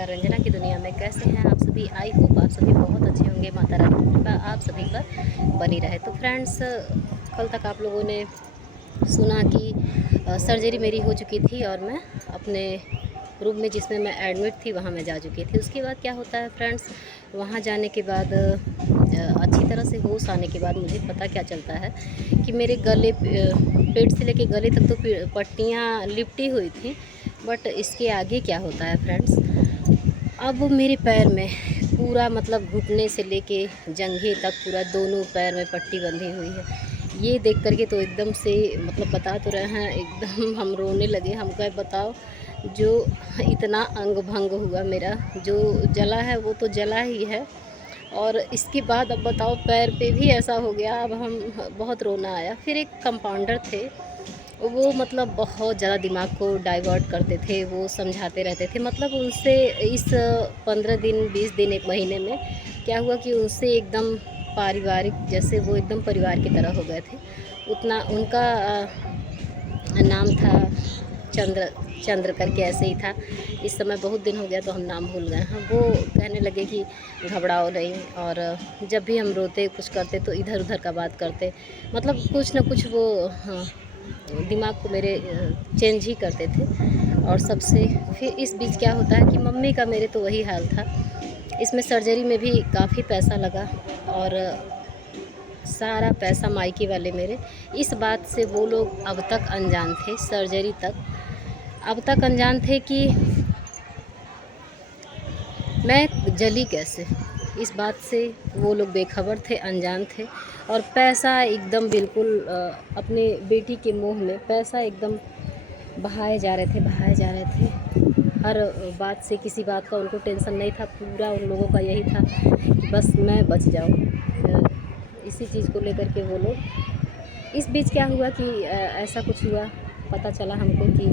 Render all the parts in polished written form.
नमस्कार रंजना की दुनिया में कैसे हैं आप सभी। आई होप आप सभी बहुत अच्छे होंगे। माता रानी की कृपा आप सभी पर बनी रहे। तो फ्रेंड्स, कल तक आप लोगों ने सुना कि सर्जरी मेरी हो चुकी थी और मैं अपने रूम में जिसमें मैं एडमिट थी वहाँ मैं जा चुकी थी। उसके बाद क्या होता है फ्रेंड्स, वहाँ जाने के बाद अच्छी तरह से होश आने के बाद मुझे पता क्या चलता है कि मेरे गले, पेट से लेके गले तक तो पट्टियाँ लिपटी हुई थी। बट इसके आगे क्या होता है फ्रेंड्स, अब मेरे पैर में पूरा मतलब घुटने से लेके जंघे तक पूरा दोनों पैर में पट्टी बंधी हुई है। ये देख करके तो एकदम से मतलब बता तो रहे हैं, एकदम हम रोने लगे। हम कहे बताओ, जो इतना अंग भंग हुआ मेरा, जो जला है वो तो जला ही है, और इसके बाद अब बताओ पैर पे भी ऐसा हो गया। अब हम बहुत रोना आया। फिर एक कंपाउंडर थे, वो मतलब बहुत ज़्यादा दिमाग को डाइवर्ट करते थे, वो समझाते रहते थे। मतलब उनसे इस 15 दिन 20 दिन 1 महीने में क्या हुआ कि उनसे एकदम पारिवारिक, जैसे वो एकदम परिवार की तरह हो गए थे। उतना उनका नाम था चंद्र चंद्र करके ऐसे ही था। इस समय बहुत दिन हो गया तो हम नाम भूल गए हैं। वो कहने लगे कि घबराओ नहीं, और जब भी हम रोते कुछ करते तो इधर उधर का बात करते, मतलब कुछ ना कुछ वो, हाँ, दिमाग को मेरे चेंज ही करते थे। और सबसे फिर इस बीच क्या होता है कि मम्मी का मेरे तो वही हाल था। इसमें सर्जरी में भी काफ़ी पैसा लगा, और सारा पैसा मायके वाले मेरे। इस बात से वो लोग अब तक अनजान थे, सर्जरी तक अब तक अनजान थे कि मैं जली कैसे। इस बात से वो लोग बेखबर थे, अनजान थे। और पैसा एकदम बिल्कुल अपने बेटी के मुंह में पैसा एकदम बहाए जा रहे थे, बहाए जा रहे थे। हर बात से, किसी बात का उनको टेंशन नहीं था। पूरा उन लोगों का यही था कि बस मैं बच जाऊँ। इसी चीज़ को लेकर के वो लोग। इस बीच क्या हुआ कि ऐसा कुछ हुआ, पता चला हमको कि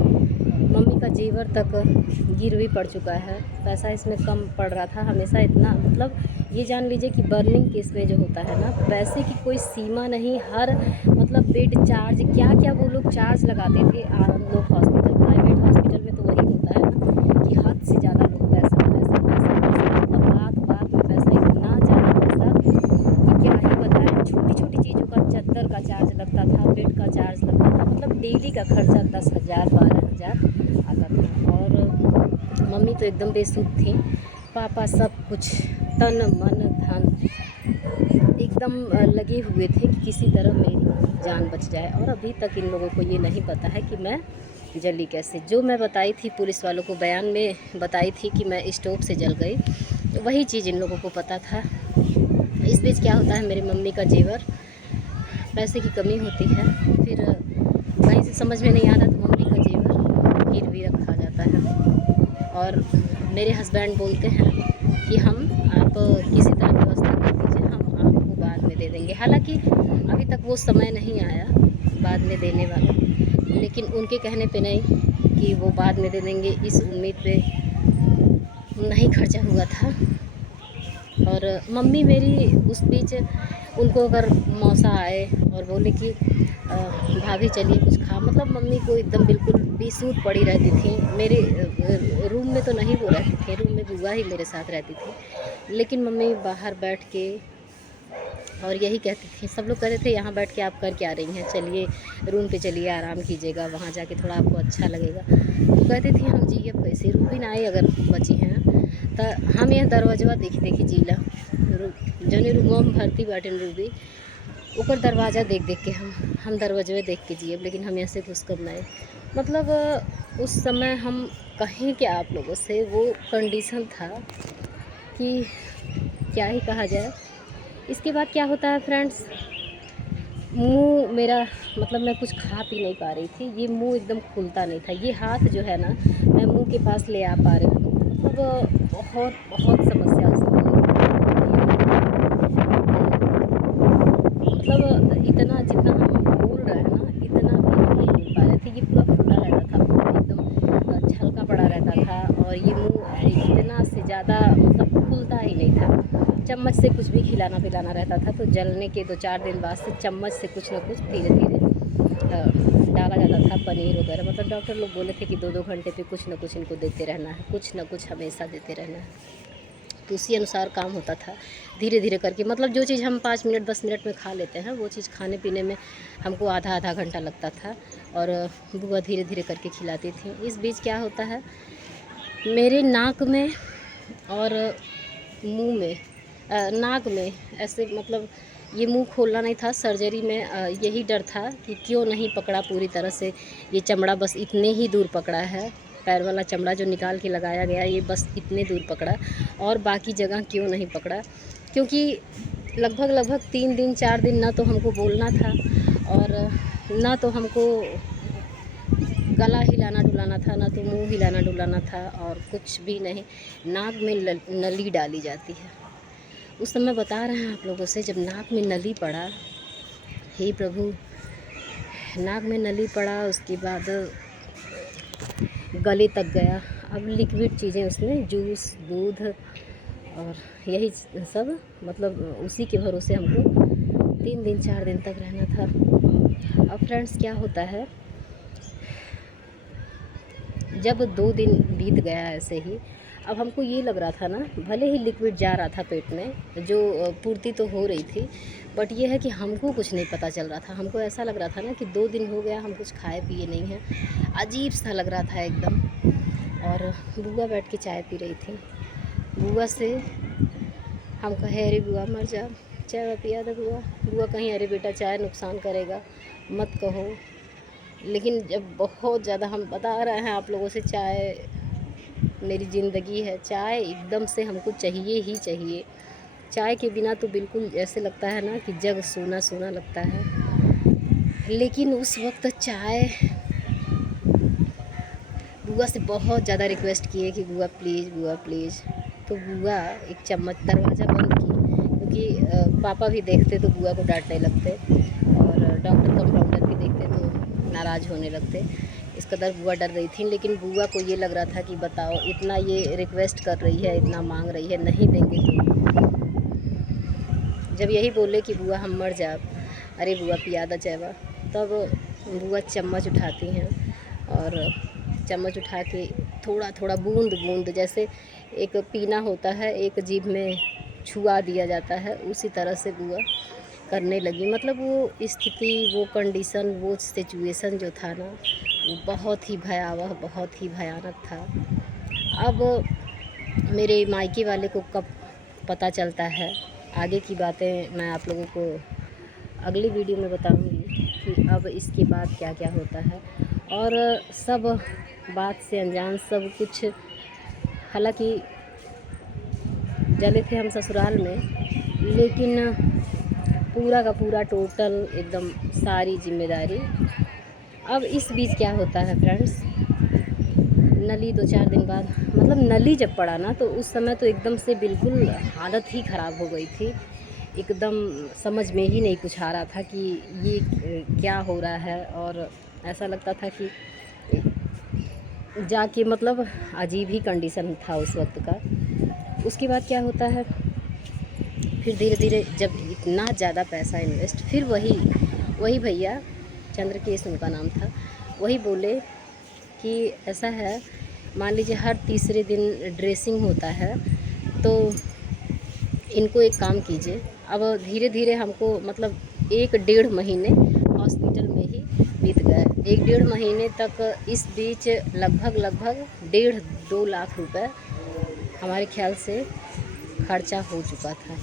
मम्मी का जेवर तक गिरवी पड़ चुका है। पैसा इसमें कम पड़ रहा था हमेशा। इतना मतलब ये जान लीजिए कि बर्निंग केस में जो होता है ना, पैसे की कोई सीमा नहीं। हर मतलब बेड चार्ज, क्या क्या वो लोग चार्ज लगाते थे। आनंद लोग हॉस्पिटल, प्राइवेट हॉस्पिटल में तो वही होता है ना कि हद से ज़्यादा लोग पैसा पैसा पैसा पैसा, मतलब बात बात में पैसा, इतना ज़्यादा पैसा कि क्या ही बताएं। छोटी छोटी चीज़ों का चद्दर का चार्ज लगता था, बेड का चार्ज लगता था, मतलब डेली का खर्चा 10,000 12,000 आता था। और मम्मी तो एकदम बेसुध थी। पापा सब कुछ तन मन धन एकदम लगे हुए थे कि किसी तरह मेरी जान बच जाए। और अभी तक इन लोगों को ये नहीं पता है कि मैं जली कैसे। जो मैं बताई थी पुलिस वालों को, बयान में बताई थी कि मैं स्टोव से जल गई, तो वही चीज़ इन लोगों को पता था। इस बीच क्या होता है, मेरी मम्मी का जेवर, पैसे की कमी होती है। फिर कहीं से समझ में नहीं आ रहा तो मम्मी का जेवर गिरवी रखा जाता है। और मेरे हस्बैंड बोलते हैं कि हम, आप किसी तरह व्यवस्था कर दीजिए, हम आपको बाद में दे देंगे। हालांकि अभी तक वो समय नहीं आया बाद में देने वाला, लेकिन उनके कहने पे नहीं कि वो बाद में दे देंगे, इस उम्मीद पे नहीं खर्चा हुआ था। और मम्मी मेरी उस बीच, उनको अगर मौसा आए और बोले कि भाभी चलिए कुछ खा, मतलब मम्मी को एकदम बिल्कुल बेसुध पड़ी रहती थी। मेरे रूम में तो नहीं वो रहती थी, रूम में बुआ ही मेरे साथ रहती थी। लेकिन मम्मी बाहर बैठ के और यही कहती थी, सब लोग कहते थे यहाँ बैठ के आप कर क्या रही हैं, चलिए रूम पे चलिए, आराम कीजिएगा, वहाँ जाके थोड़ा आपको अच्छा लगेगा। तो कहती थी हम जी अब कैसे, रूबी ना आई अगर बची हैं तो हम यहाँ दरवाजा देखी देखी जीला, जौनी रूमवा में भर्ती बाटे रूबी, ओकर दरवाज़ा देख देख के हम दरवाजे देख के जिए, लेकिन हम यहाँ से घुस कर नहीं। मतलब उस समय हम कहें कि आप लोगों से, वो कंडीशन था कि क्या ही कहा जाए। इसके बाद क्या होता है फ्रेंड्स, मुंह मेरा, मतलब मैं कुछ खा पी नहीं पा रही थी। ये मुंह एकदम खुलता नहीं था। ये हाथ जो है ना, मैं मुंह के पास ले आ पा रही हूँ। मतलब बहुत बहुत समस्या उस समय मतलब इतना जितना हम बोल रहे हैं ना, इतना भी हम नहीं बोल पा रहे थे। ये पूरा फूला रहता था, मुँह एकदम छलका पड़ा रहता था। और ये मुंह इतना से ज़्यादा मतलब खुलता ही नहीं था। चम्मच से कुछ भी खिलाना पिलाना रहता था तो जलने के 2-4 दिन बाद से चम्मच से कुछ ना कुछ धीरे धीरे डाल डाला जाता था पनीर वगैरह, मतलब डॉक्टर लोग बोले थे कि 2-2 घंटे पे कुछ ना कुछ इनको देते रहना है, कुछ ना कुछ हमेशा देते रहना है। तो उसी अनुसार काम होता था, धीरे धीरे करके, मतलब जो चीज़ हम 5 मिनट 10 मिनट में खा लेते हैं वो चीज़ खाने पीने में हमको आधा आधा घंटा लगता था। और बुआ धीरे धीरे करके खिलाती थी। इस बीच क्या होता है, मेरे नाक में और मुंह में, नाक में ऐसे, मतलब ये मुंह खोलना नहीं था सर्जरी में, यही डर था कि क्यों नहीं पकड़ा पूरी तरह से, ये चमड़ा बस इतने ही दूर पकड़ा है, पैर वाला चमड़ा जो निकाल के लगाया गया ये बस इतने दूर पकड़ा, और बाकी जगह क्यों नहीं पकड़ा। क्योंकि लगभग 3 दिन 4 दिन ना तो हमको बोलना था और ना तो हमको गला हिलाना डुलाना था, ना तो मुंह हिलाना डुलाना था, और कुछ भी नहीं। नाक में नली डाली जाती है। उस समय बता रहे हैं आप लोगों से, जब नाक में नली पड़ा, हे प्रभु, नाक में नली पड़ा, उसके बाद गले तक गया। अब लिक्विड चीज़ें उसमें, जूस, दूध और यही सब, मतलब उसी के भरोसे हमको 3 दिन 4 दिन तक रहना था। अब फ्रेंड्स क्या होता है, जब 2 दिन बीत गया ऐसे ही, अब हमको ये लग रहा था ना, भले ही लिक्विड जा रहा था पेट में, जो पूर्ति तो हो रही थी, बट ये है कि हमको कुछ नहीं पता चल रहा था। हमको ऐसा लग रहा था ना कि 2 दिन हो गया हम कुछ खाए पिए नहीं हैं, अजीब सा लग रहा था एकदम। और बुआ बैठ के चाय पी रही थी। बुआ से हम कहे, अरे बुआ मर जा, चाय पिया दे बुआ। बुआ कहीं, अरे बेटा चाय नुकसान करेगा, मत कहो। लेकिन जब बहुत ज़्यादा, हम बता रहे हैं आप लोगों से, चाय मेरी ज़िंदगी है, चाय एकदम से हमको चाहिए ही चाहिए। चाय के बिना तो बिल्कुल ऐसे लगता है ना कि जग सूना सूना लगता है। लेकिन उस वक्त चाय, बुआ से बहुत ज़्यादा रिक्वेस्ट किए कि बुआ प्लीज़, बुआ प्लीज़। तो बुआ एक चम्मच, दरवाज़ा बंद की, क्योंकि पापा भी देखते तो बुआ को डांटने लगते, और डॉक्टर कंपाउंडर भी देखते तो नाराज़ होने लगते। इस कदर बुआ डर रही थी। लेकिन बुआ को ये लग रहा था कि बताओ, इतना ये रिक्वेस्ट कर रही है, इतना मांग रही है, नहीं देंगे तो। जब यही बोले कि बुआ हम मर जाए, अरे बुआ पियादा चाहवा, तब बुआ चम्मच उठाती हैं, और चम्मच उठा के थोड़ा थोड़ा बूंद बूंद, जैसे एक पीना होता है, एक जीभ में छुआ दिया जाता है, उसी तरह से बुआ करने लगी। मतलब वो स्थिति, वो कंडीशन, वो सिचुएशन जो था ना, वो बहुत ही भयावह, बहुत ही भयानक था। अब मेरे मायके वाले को कब पता चलता है, आगे की बातें मैं आप लोगों को अगली वीडियो में बताऊंगी कि अब इसके बाद क्या क्या होता है। और सब बात से अनजान, सब कुछ, हालांकि जले थे हम ससुराल में, लेकिन पूरा का पूरा टोटल एकदम सारी जिम्मेदारी। अब इस बीच क्या होता है फ्रेंड्स, नली 2-4 दिन बाद, मतलब नली जब पड़ा ना, तो उस समय तो एकदम से बिल्कुल हालत ही ख़राब हो गई थी। एकदम समझ में ही नहीं कुछ आ रहा था कि ये क्या हो रहा है, और ऐसा लगता था कि जाके, मतलब अजीब ही कंडीशन था उस वक्त का। उसके बाद क्या होता है, फिर धीरे धीरे जब इतना ज़्यादा पैसा इन्वेस्ट, फिर वही भैया, चंद्रकेश उनका नाम था, वही बोले कि ऐसा है, मान लीजिए हर तीसरे दिन ड्रेसिंग होता है, तो इनको एक काम कीजिए। अब धीरे धीरे हमको, मतलब 1-1.5 महीने हॉस्पिटल में ही बीत गए। 1-1.5 महीने तक, इस बीच लगभग 1.5-2 लाख रुपए हमारे ख्याल से खर्चा हो चुका था।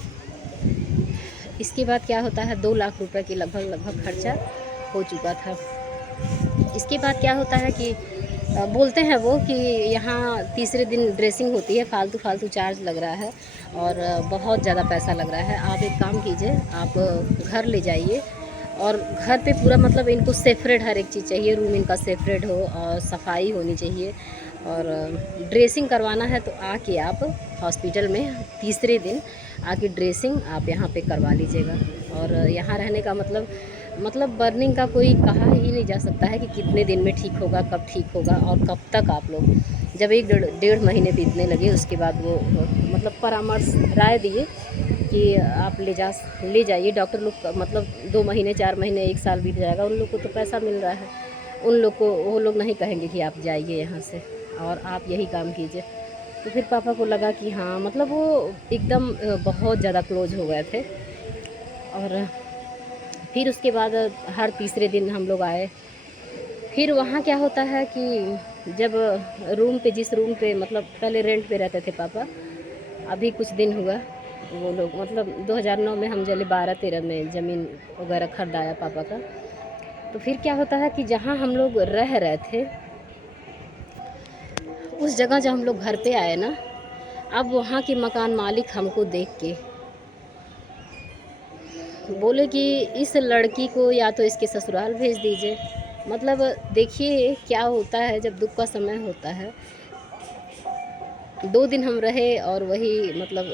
इसके बाद क्या होता है, 2 लाख रुपए के लगभग खर्चा हो चुका था। इसके बाद क्या होता है कि बोलते हैं वो कि यहाँ तीसरे दिन ड्रेसिंग होती है, फालतू चार्ज लग रहा है, और बहुत ज़्यादा पैसा लग रहा है। आप एक काम कीजिए, आप घर ले जाइए, और घर पे पूरा, मतलब इनको सेपरेट हर एक चीज़ चाहिए, रूम इनका सेपरेट हो, और सफाई होनी चाहिए, और ड्रेसिंग करवाना है तो आके आप हॉस्पिटल में तीसरे दिन आके ड्रेसिंग आप यहाँ पे करवा लीजिएगा। और यहाँ रहने का मतलब बर्निंग का कोई कहा ही नहीं जा सकता है कि कितने दिन में ठीक होगा, कब ठीक होगा, और कब तक आप लोग, जब 1-1.5 महीने बीतने लगे, उसके बाद वो मतलब परामर्श राय दिए कि आप ले जाइए। डॉक्टर लोग मतलब 2 महीने 4 महीने 1 साल बीत जाएगा, उन लोग को तो पैसा मिल रहा है, उन लोग को, वो लोग नहीं कहेंगे कि आप जाइए यहाँ से और आप यही काम कीजिए। तो फिर पापा को लगा कि हाँ, मतलब वो एकदम बहुत ज़्यादा क्लोज हो गए थे। और फिर उसके बाद हर तीसरे दिन हम लोग आए। फिर वहाँ क्या होता है कि जब रूम पे, जिस रूम पे मतलब पहले रेंट पे रहते थे पापा, अभी कुछ दिन हुआ वो लोग, मतलब 2009 में हम चले, 12-13 में ज़मीन वगैरह खरीदाया पापा का। तो फिर क्या होता है कि जहाँ हम लोग रह रहे थे, उस जगह जब हम लोग घर पे आए ना, अब वहाँ के मकान मालिक हमको देख के बोले कि इस लड़की को या तो इसके ससुराल भेज दीजिए। मतलब देखिए क्या होता है जब दुख का समय होता है। 2 दिन हम रहे और वही मतलब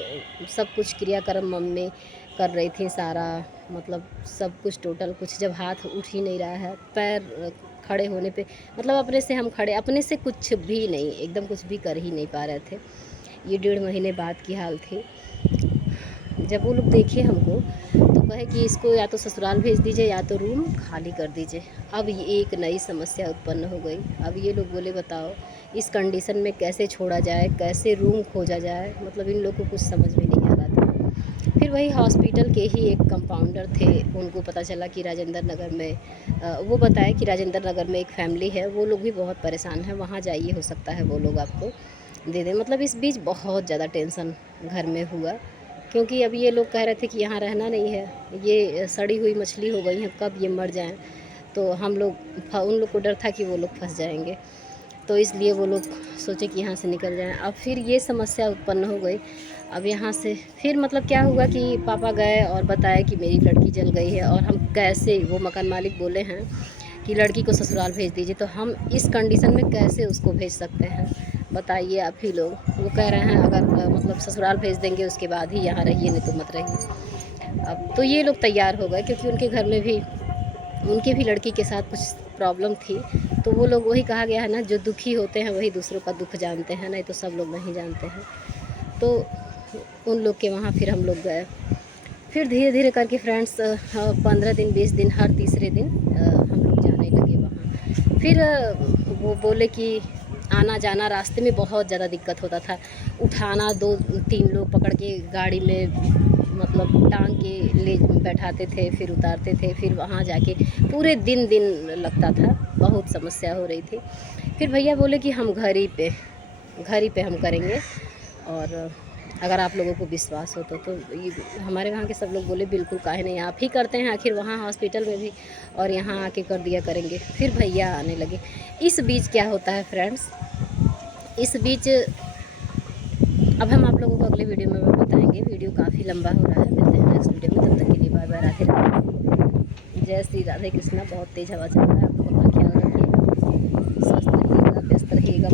सब कुछ क्रियाक्रम मम्मी कर रही थी सारा, मतलब सब कुछ टोटल, कुछ जब हाथ उठ ही नहीं रहा है, पैर खड़े होने पे, मतलब अपने से हम खड़े, अपने से कुछ भी नहीं, एकदम कुछ भी कर ही नहीं पा रहे थे। ये 1.5 महीने बाद की हाल थी। जब वो लोग देखे हमको तो कहे कि इसको या तो ससुराल भेज दीजिए या तो रूम खाली कर दीजिए। अब ये एक नई समस्या उत्पन्न हो गई। अब ये लोग बोले बताओ इस कंडीशन में कैसे छोड़ा जाए, कैसे रूम खोजा जाए, मतलब इन लोग को कुछ समझ में नहीं आ रहा था। फिर वही हॉस्पिटल के ही एक कंपाउंडर थे, उनको पता चला कि राजेंद्र नगर में वो बताए कि राजेंद्र नगर में एक फैमिली है, वो लोग भी बहुत परेशान है, वहाँ जाइए, हो सकता है वो लोग आपको दे दें। मतलब इस बीच बहुत ज़्यादा टेंशन घर में हुआ, क्योंकि अब ये लोग कह रहे थे कि यहाँ रहना नहीं है, ये सड़ी हुई मछली हो गई हैं, कब ये मर जाएं। तो हम लोग, उन लोग को डर था कि वो लोग फंस जाएंगे, तो इसलिए वो लोग सोचे कि यहाँ से निकल जाएं। अब फिर ये समस्या उत्पन्न हो गई। अब यहाँ से फिर मतलब क्या हुआ कि पापा गए और बताया कि मेरी लड़की जल गई है, और हम कैसे, वो मकान मालिक बोले हैं कि लड़की को ससुराल भेज दीजिए, तो हम इस कंडीशन में कैसे उसको भेज सकते हैं, बताइए आप ही लोग। वो कह रहे हैं अगर मतलब ससुराल भेज देंगे उसके बाद ही यहाँ रहिए, नहीं तो मत रहिए। अब तो ये लोग तैयार हो गए, क्योंकि उनके घर में भी, उनके भी लड़की के साथ कुछ प्रॉब्लम थी। तो वो लोग, वही कहा गया है ना, जो दुखी होते हैं वही दूसरों का दुख जानते हैं, नहीं तो सब लोग नहीं जानते हैं। तो उन लोग के वहाँ फिर हम लोग गए। फिर धीरे धीरे करके फ्रेंड्स 15 दिन 20 दिन, हर तीसरे दिन हम लोग जाने लगे वहाँ। फिर वो बोले कि आना जाना रास्ते में बहुत ज़्यादा दिक्कत होता था, उठाना 2-3 लोग पकड़ के गाड़ी में, मतलब टांग के ले बैठाते थे, फिर उतारते थे, फिर वहाँ जाके पूरे दिन दिन लगता था, बहुत समस्या हो रही थी। फिर भैया बोले कि हम घर ही पे हम करेंगे, और अगर आप लोगों को विश्वास हो तो ये हमारे वहाँ के सब लोग बोले बिल्कुल, काहे नहीं, आप ही करते हैं, आखिर वहाँ हॉस्पिटल में भी और यहाँ आके कर दिया करेंगे। फिर भैया आने लगे। इस बीच क्या होता है फ्रेंड्स, इस बीच अब हम आप लोगों को अगले वीडियो में बताएंगे। वीडियो काफ़ी लंबा हो रहा है, मिलते हैं नेक्स्ट वीडियो में, तब तक के लिए बाय बाय, राधे राधे, जय श्री राधे कृष्णा। बहुत तेज़ हवा चल रहा है, आप लोग अपना ख्याल रखिएगा, स्वस्थ रहिएगा, व्यस्त रहिएगा।